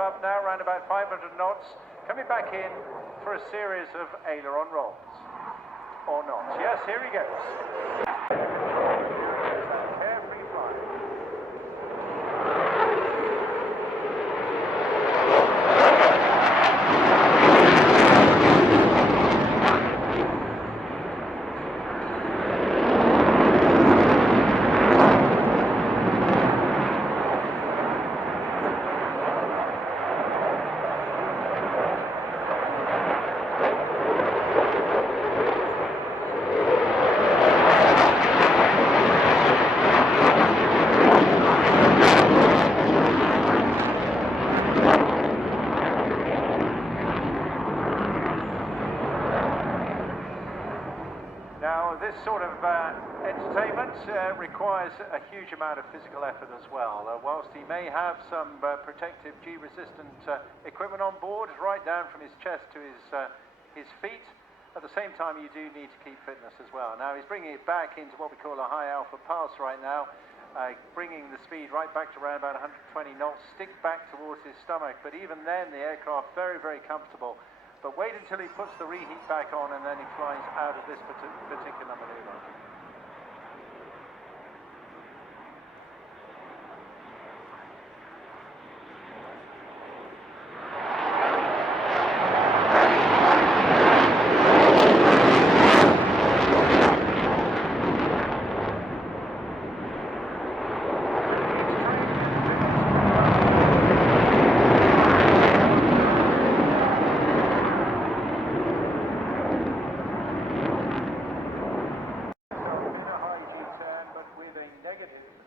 up now, around about 500 knots, coming back in for a series of aileron rolls. Or not. Yes, here he goes. Carefree flying. This sort of entertainment requires a huge amount of physical effort as well. Whilst he may have some protective G-resistant equipment on board, right down from his chest to his feet, at the same time you do need to keep fitness as well. Now he's bringing it back into what we call a high alpha pass right now, bringing the speed right back to around about 120 knots, stick back towards his stomach, but even then the aircraft very, very comfortable. But wait until he puts the reheat back on and then he flies out of this particular maneuver.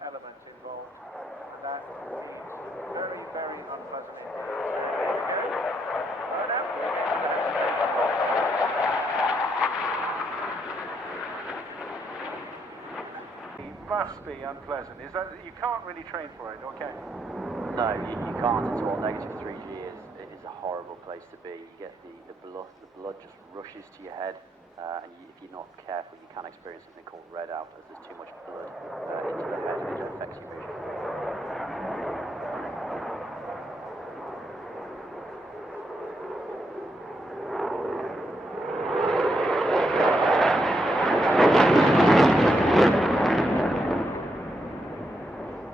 Element involved, and that is very, very unpleasant. It must be unpleasant. Is that you can't really train for it, okay? No, you can't at all. Negative 3G is a horrible place to be. You get the blood just rushes to your head. And if you're not careful, you can experience something called red out, as there's too much blood into the head, and it affects your vision.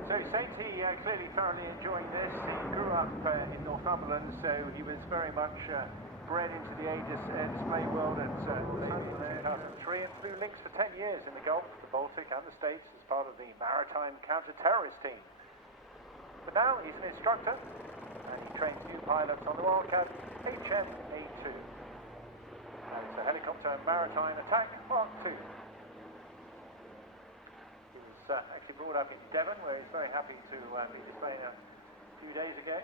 So Sainty clearly thoroughly enjoying this. He grew up in Northumberland, so he was very much bred into the display world at Carpentry, and flew links for 10 years in the Gulf, the Baltic and the States as part of the maritime counter-terrorist team. But now he's an instructor and he trains new pilots on the Wildcat HM-A2. And it's a helicopter maritime attack Mark II. He was actually brought up in Devon, where he's very happy to be displaying a few days ago.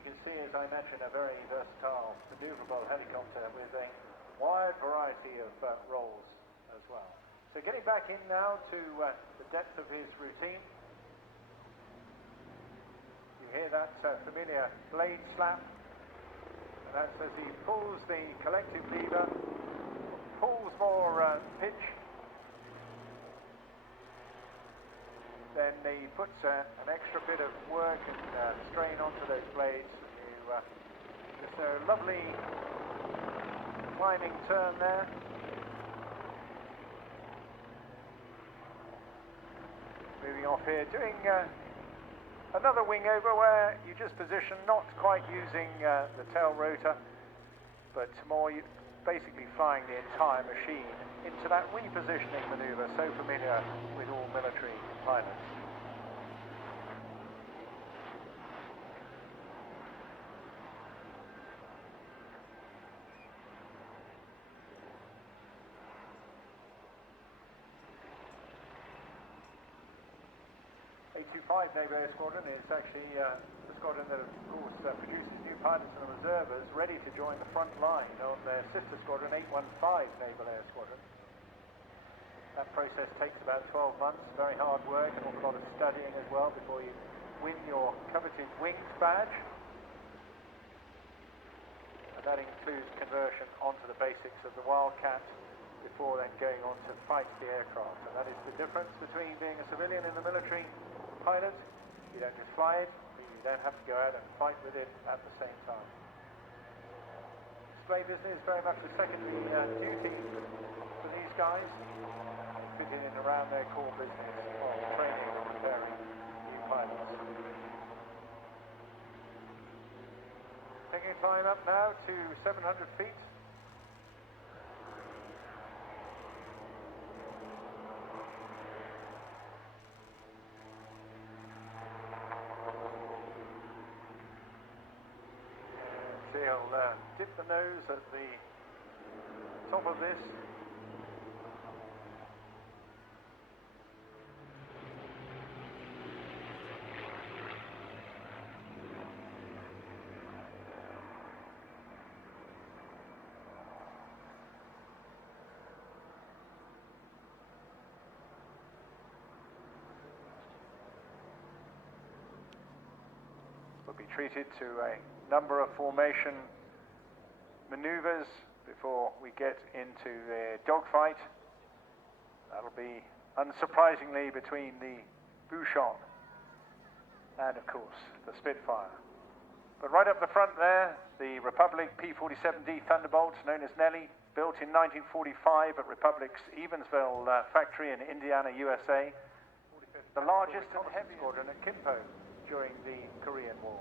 You can see, as I mentioned, a very versatile, manoeuvrable helicopter with a wide variety of roles as well. So getting back in now to the depth of his routine. You hear that familiar blade slap, and that's as he pulls the collective lever, pulls more pitch. Then he puts an extra bit of work and strain onto those blades. Just a lovely climbing turn there. Moving off here, doing another wing over where you just position, not quite using the tail rotor, but more basically flying the entire machine into that repositioning maneuver so familiar with all military pilots. A25 Naval Air Squadron is actually the squadron that, of course, produces new pilots and reservists ready to join the front line on their sister squadron, 815 Naval Air Squadron. That process takes about 12 months, very hard work, an awful lot of studying as well before you win your coveted wings badge. And that includes conversion onto the basics of the Wildcat before then going on to fight the aircraft. And that is the difference between being a civilian and a military pilot. You don't just fly it, you You don't have to go out and fight with it at the same time. Display business is very much a secondary duty for these guys, fitting in around their core business of training and preparing new pilots. Taking time up now to 700 feet. He'll dip the nose at the top of this. Will be treated to a number of formation maneuvers before we get into the dogfight. That'll be, unsurprisingly, between the Bouchon and, of course, the Spitfire. But right up the front there, the Republic P-47D Thunderbolt, known as Nellie, built in 1945 at Republic's Evansville factory in Indiana, USA. The largest and heaviest squadron at Kimpo during the Korean War.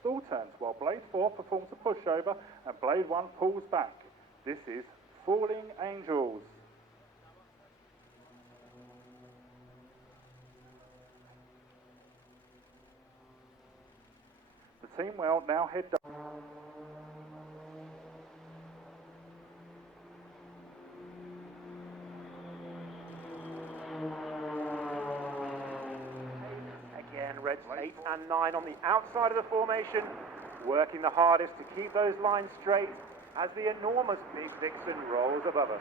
Stall turns while Blade 4 performs a pushover and Blade 1 pulls back. This is Falling Angels. The team will now head down. Reds 8 and 9 on the outside of the formation, working the hardest to keep those lines straight as the enormous Big Dixon rolls above us.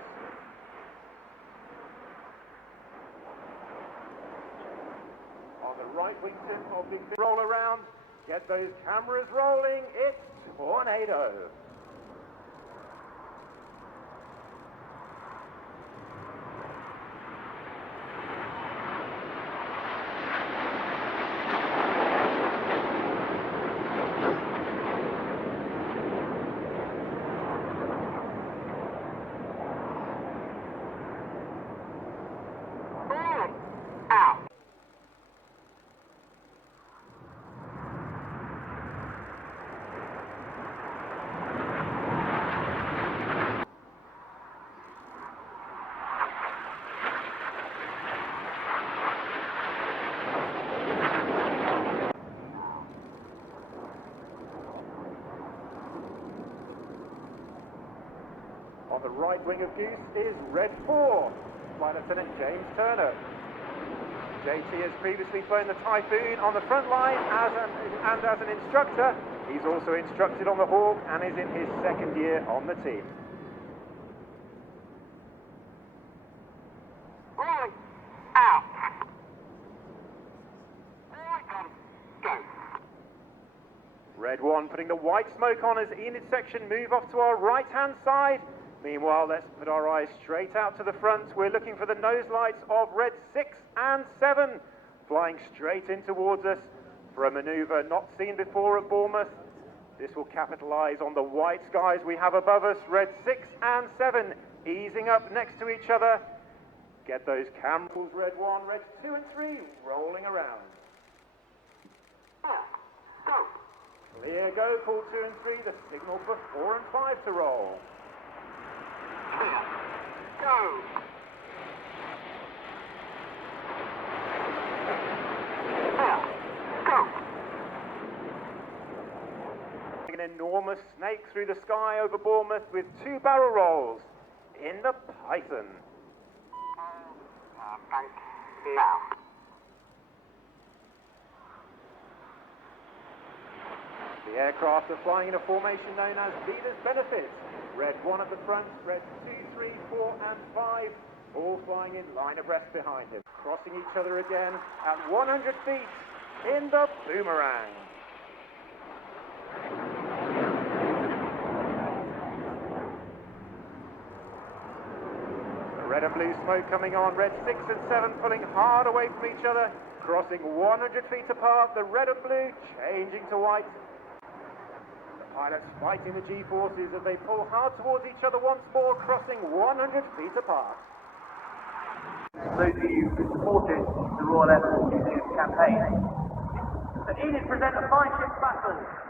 On the right wingtip of Big Dixon, roll around, get those cameras rolling, it's Tornado. On the right wing of Goose is Red 4, Flight Lieutenant James Turner. JT has previously flown the Typhoon on the front line as an instructor. He's also instructed on the Hawk and is in his second year on the team. Rolling out. Go. Red 1 putting the white smoke on as Enid section move off to our right-hand side. Meanwhile, let's put our eyes straight out to the front. We're looking for the nose lights of Red 6 and 7, flying straight in towards us for a manoeuvre not seen before at Bournemouth. This will capitalise on the white skies we have above us. Red 6 and 7 easing up next to each other. Get those cameras. Red 1, Red 2 and 3 rolling around. Go. Clear go, call 2 and 3, the signal for 4 and 5 to roll. Go. Go. An enormous snake through the sky over Bournemouth with 2 barrel rolls in the Python. Bank now. The aircraft are flying in a formation known as Leaders Benefits. Red 1 at the front, Red 2, 3, 4 and 5, all flying in line abreast behind him. Crossing each other again at 100 feet in the Boomerang. Red and blue smoke coming on. Red 6 and 7 pulling hard away from each other, crossing 100 feet apart. The red and blue changing to white. The pilots fighting the G-forces as they pull hard towards each other once more, crossing 100 feet apart. Those of you who supported the Royal Air Force campaign, the Enid present a 5-ship battle